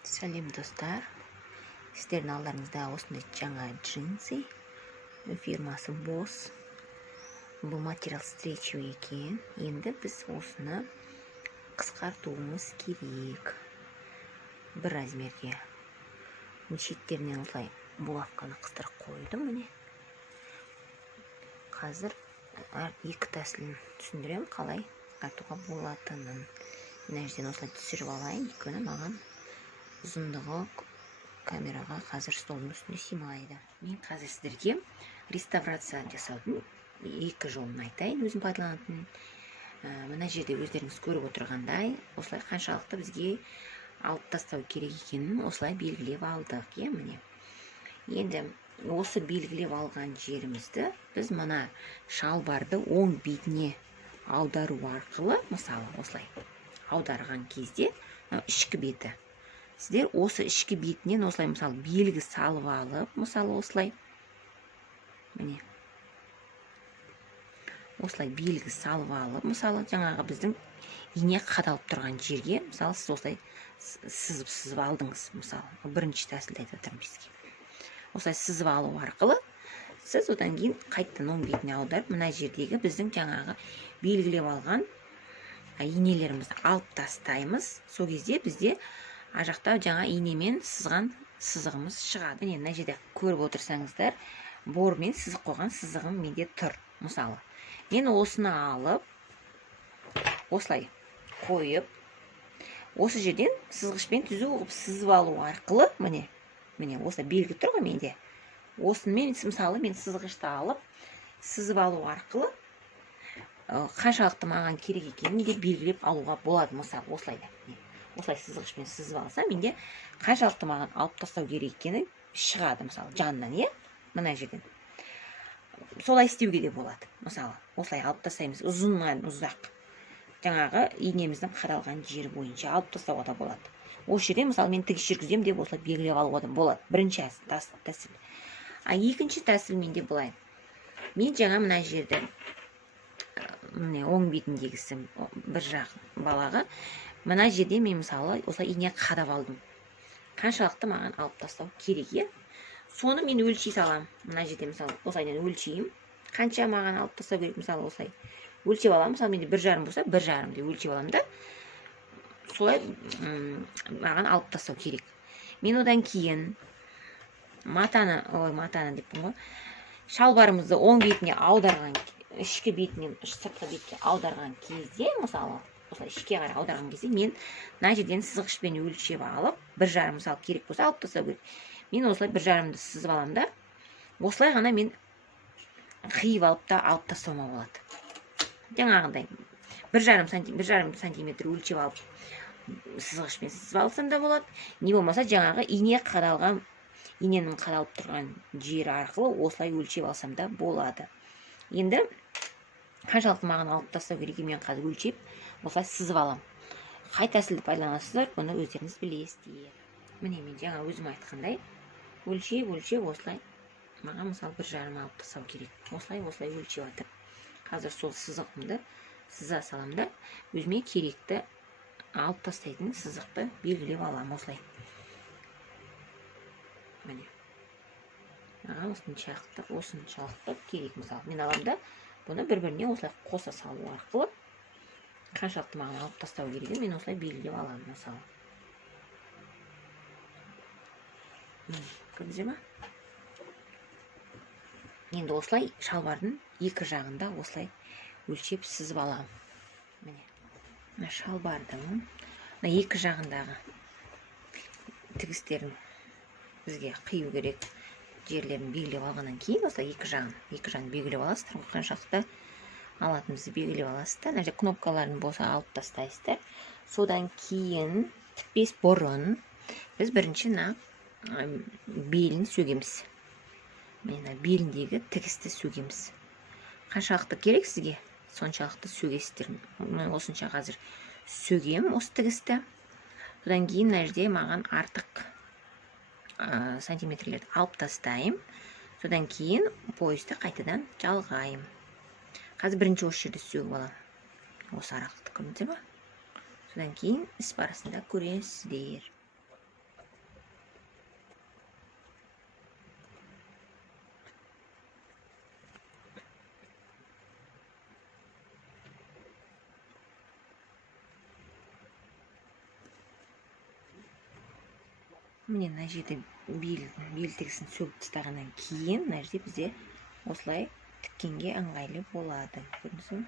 Сәлем достар, сіздердің алдарыңызда осындай жаңа джинсы, фирмасы Boss. Бұл материал стречевый екен. Енді біз осыны қысқартуымыз керек. Бір размерге. Шеттерінен осылай булавканы қыстырып қойдым, міне. Қазір екі тәсілін түсіндірем, қалай қысқартуға болатынын. Мына жерден осылай түсіріп алайын, өйткені маған ұзындығы камераға қазір столдың үстіне сыймайды. Мен қазір сіздерге реставрация жасаудың екі жолын айтайын, өзім пайдаланатын. Мына жерде өздеріңіз көріп отырғандай, осылай қаншалықты бізге алып тастау керек екенін осылай белгілеп алдық, міне. Енді осы белгілеп алған жерімізді біз мына шалбарды оң бетіне аудару арқылы, мысалы, осылай аударған кезде, ішкі беті. Сіздер осы ішкі бетінен осылай, мысалы, белгі салып алып, мысалы, осылай, міне, осылай белгі салып алып, мысалы, жаңағы біздің ине қадалып тұрған жерге, мысалы, сіз осылай сызып алдыңыз, мысалы, бірінші тәсілді айтып отырмын бізге. Осылай сызып алу арқылы, сіз одан кейін қайттан оң бетіне аударып, мына жердегі біздің жаңағы белгілеп алған инелерімізді алып тастаймыз. Сол кезде бізде ажақта жаңа инемен сызған сызығымыз шығады. Мына жерде көріп отырсаңыздар, бормен сызық қойған сызығым менде тұр. Мысалы, мен осыны алып, осылай қойып, осы жерден сызғышпен түзу қылып сызып алу арқылы, міне осылай белгі тұр ғой менде. Осымен, мысалы, мен сызғышты алып, сызып алу арқылы қаншалықты маған керек екенін де белгілеп алуға болады. Мысалы, осылай сызғышпен сызып алсам, менде қаншалықты маған алып тастау керек екені шығады, мысалы, жанынан, мына жерден. Солай істеуге де болады. Мысалы, осылай алып тастаймыз, ұзыннан ұзақ жаңағы инеміздің қадалған жері бойынша алып тастауға да болады. Осы жерде, мысалы, мен тігіс жүргізем деп осылай белгілеп алуға да болады. Бірінші тәсіл. Екінші тәсіл менде былай. Мен жаңа мына жерді оң бетіндегісі бір жақ балаға, мына жерде мен, мысалы, осылай ине қадап алдым. Қаншалықты маған алып тастау керек, соны мен өлшей салам. Мына жерде, мысалы, осылайдан өлшейім. Қанша маған алып тастау керек, мысалы, осылай өлшеп алам. Мысалы, менде 1,5 болса, 1,5 деп өлшеп алам да, солай маған алып тастау керек. Мен одан кейін матаны деппін ғой, шалбарымызды оң бетіне аударған, ішкі бетінен сыртқы бетке аударған кезде, мысалы, осылай ішке қарай аударған кезде, мен мына жерден сызғышпен өлшеп алып, 1,5, мысалы, керек болса алып тастау керек. Мен осылай 1,5-ды сызып алам да, осылай ғана мен қиып алып та алып тастауыма болады. Жаңағындай 1,5 сантиметр өлшеп алып, сызғышпен сызып алсам да болады. Не болмаса, жаңағы иненің қадалып тұрған жері арқылы осылай өлшеп алсам да болады. Енді қаншалықты маған алып тастау керек, мен қазір өлшеп, осылай сызып алам. Қай тәсілді пайдаланасыздар, бұны өздеріңіз білесіздер. Міне, мен жаңа өзім айтқандай, өлшеп, осылай, маған, мысалы, 1,5 алып тастау керек. Осылай өлшеп атыр. Қазір сол сызығымды сыза салам да, өзіме керекті алып тастайтын сызықты белгілеп алам, осылай. Міне. Маған осыншалықты керек, мысалы. Мен алам да, бұны бір-біріне осылай қоса салу арқылы, қаншалықты маған алып тастау керек, мен осылай белгілеп алам, мысалы. Көрдіңіздер ме? Енді осылай шалбардың екі жағында осылай өлшеп сызып алам. Міне, шалбардың екі жағындағы тігістерін бізге қию керек жерлерін белгілеп алғаннан кейін, осылай екі жағын белгілеп аласыздар, қаншалықты алатынымызды белгілеп аласыздар. Мына жерде кнопкаларын болса алып тастайсыздар. Содан кейін тікпес бұрын біз бірінші белін сөгеміз. Мені беліндегі тігісті сөгеміз. Қаншалықты керек сізге, соншалықты сөгесіздер. Осынша қазір сөгем осы тігісті. Содан кейін мына жерде маған артық сантиметрлерді алып тастайым. Содан кейін поясты қайтадан жалғайым. Қазір бірінші осы жерді сөгіп алам. Осы аралықты көрдіңіздер ме? Содан кейін іс барысында көресіздер. міне мына жерде бел тігісін сөгіп тастағаннан кейін мына жерде бізде осылай тіккенге ыңғайлы болады. Көрдіңіз бе?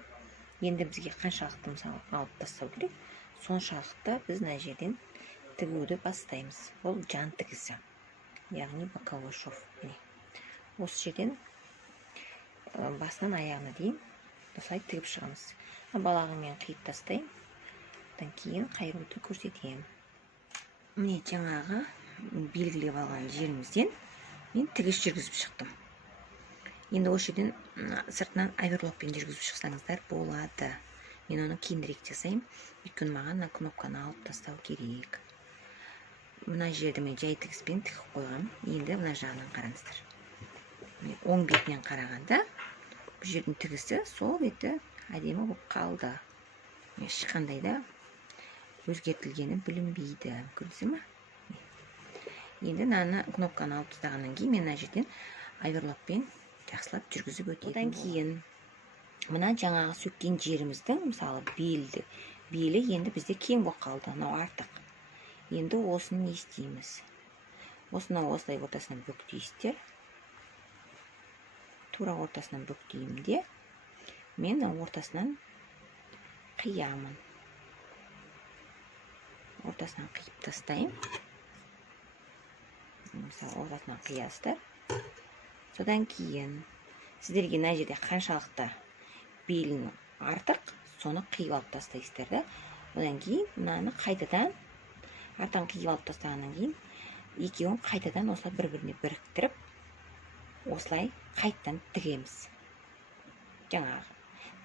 Енді бізге қаншалықты мысалы алып тастау керек, соншалықты біз мына жерден тігуді бастаймыз. Ол жан тігісі, яғни боковой шов. Осы жерден басынан аяғына дейін осылай тігіп шығамыз. Балағымен қиып тастаймын, одан кейін қайыруды көрсетемін. Міне жаңағы белгілеп алған жерімізден мен тігіс жүргізіп шықтым. Енді осы жерден сыртынан оверлокпен жүргізіп шықсаңыздар болады. Мен оны кейінірек жасаймын, өйткені маған кнопканы алып тастау керек. Мына жерді мен жай тігіспен тігіп қойғам. Енді мына жағынан қараңыздар. Оң бетінен қарағанда бұл жердің тігісі сол беті әдемі болып қалды. Ешқандай да өзгертілгені білінбейді. Көрдіңіз ме? Енді мына кнопканы алып тастағаннан кейін мен мына жерден оверлокпен жақсылап жүргізіп өтеді. Одан кейін мына жаңағы сөккен жеріміздің мысалы белі енді бізде кең болып қалды, мынау артық. Енді осыны не істейміз? Осыны осылай ортасынан бүктейсіздер. Тура ортасынан бүктеймін де, мен ортасынан қиямын. Ортасынан қиып тастайым. Мысалы, ортасынан қиясыздар. Содан кейін сіздерге мына жерде қаншалықты белін артық, соны қиып алып тастайсыздар да. Одан кейін мынаны қайтадан артан қиып алып тастағаннан кейін екеуін қайтадан осылай бір-біріне біріктіріп, осылай қайтадан тігеміз. Жаңағы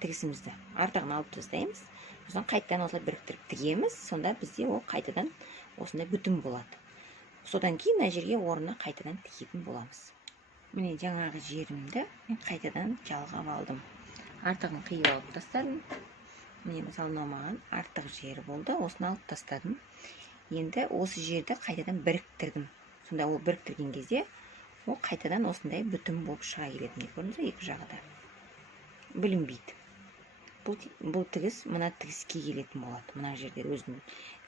тігісімізді артығын алып тастаймыз, сосын қайтадан осылай біріктіріп тігеміз, сонда бізде ол қайтадан осындай бүтін болады. Содан кейін мына жерге орнына қайтадан тігетін боламыз. Міне жаңағы жерімді мен қайтадан жалғап алдым. Артығын қиып алып тастадым. Міне мысалы маған артық жері болды, осыны алып тастадым. Енді осы жерді қайтадан біріктірдім. Сонда ол біріктірген кезде ол қайтадан осындай бүтін болып шыға келеді. Көрдіңіз бе, екі жағы да білінбейді. Бұл тігіс мына тігіске келетін болады. Мына жерде өзінің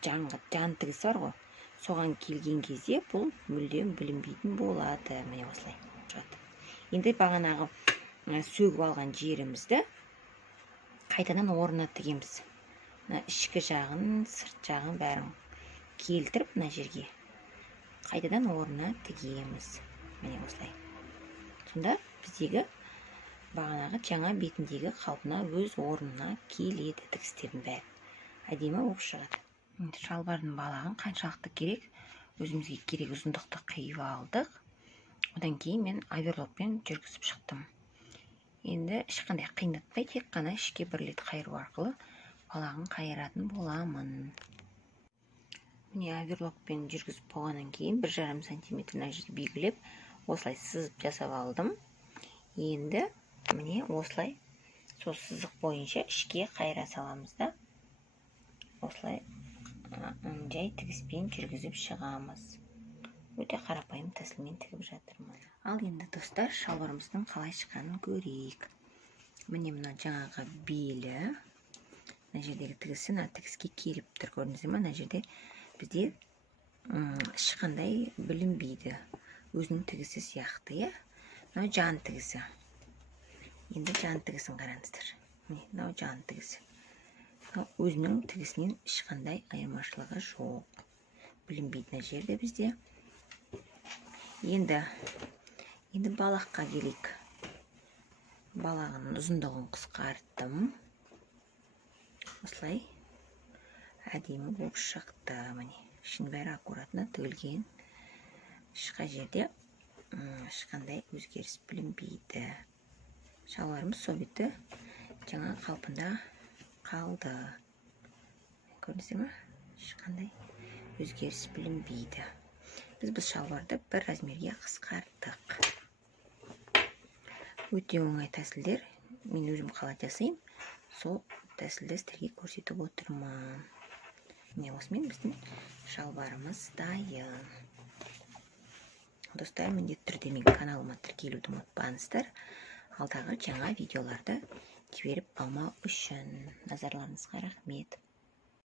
жан тігісі бар ғой. Соған келген кезде бұл мүлдем білінбейтін болады. Міне осылай. Енді бағанағы сөгіп алған жерімізді қайтадан орнына тігеміз. Ішкі жағын, сырт жағын бәрін келтіріп, мына жерге қайтадан орнына тігеміз. Міне осылай. Сонда біздегі бағанағы жаңа бетіндегі қалпына өз орнына келеді тігістердің бәрі. Әдемі болып шығады. Шалбардың балағын қаншалықты керек, өзімізге керек ұзындықты қиып алдық. Одан кейін мен оверлокпен жүргізіп шықтым. Енді ешқандай қиындатпай, тек қана ішке бір рет қайыру арқылы балағын қайыратын боламын. Міне оверлокпен жүргізіп болғаннан кейін 1,5 см мына жерді белгілеп, осылай сызып жасап алдым. Енді міне осылай сол сызық бойынша ішке қайыра саламыз да, осылай жай тігіспен жүргізіп шығамыз. Өте қарапайым тәсілмен тігіп жатырмын. Ал енді достар, шалбарымыздың қалай шыққанын көрейік. Міне мына жаңағы белі, мына жердегі тігісі мына тігіске келіп тұр. Көрдіңіз бе? Мына жерде бізде ешқандай білінбейді. Өзінің тігісі сияқты, мынау жан тігісі. Енді жан тігісін қараңыздар. Мынау жан тігісі. Өзінің тігісінен ешқандай айырмашылығы жоқ. Білінбейді мына жерде бізде. Енді балаққа келейік. Балағының ұзындығын қысқарттым. Осылай әдемі болып шықты. Міне, ішінің бәрі аккуратно тігілген. Ешқай жерде ешқандай өзгеріс білінбейді. Шалбарымыз сол беті жаңа қалпында қалды. Көрдіңіздер ме? Ешқандай өзгеріс білінбейді. Біз шалбарды бір размерге қысқарттық. Өте оңай тәсілдер. Мен өзім қалай жасаймын, сол тәсілді сіздерге көрсетіп отырмын. Міне осымен біздің шалбарымыз дайын. Достар, міндетті түрде менің каналыма тіркелуді ұмытпаңыздар. Алдағы жаңа видеоларды жіберіп алмау үшін. Назарларыңызға рахмет.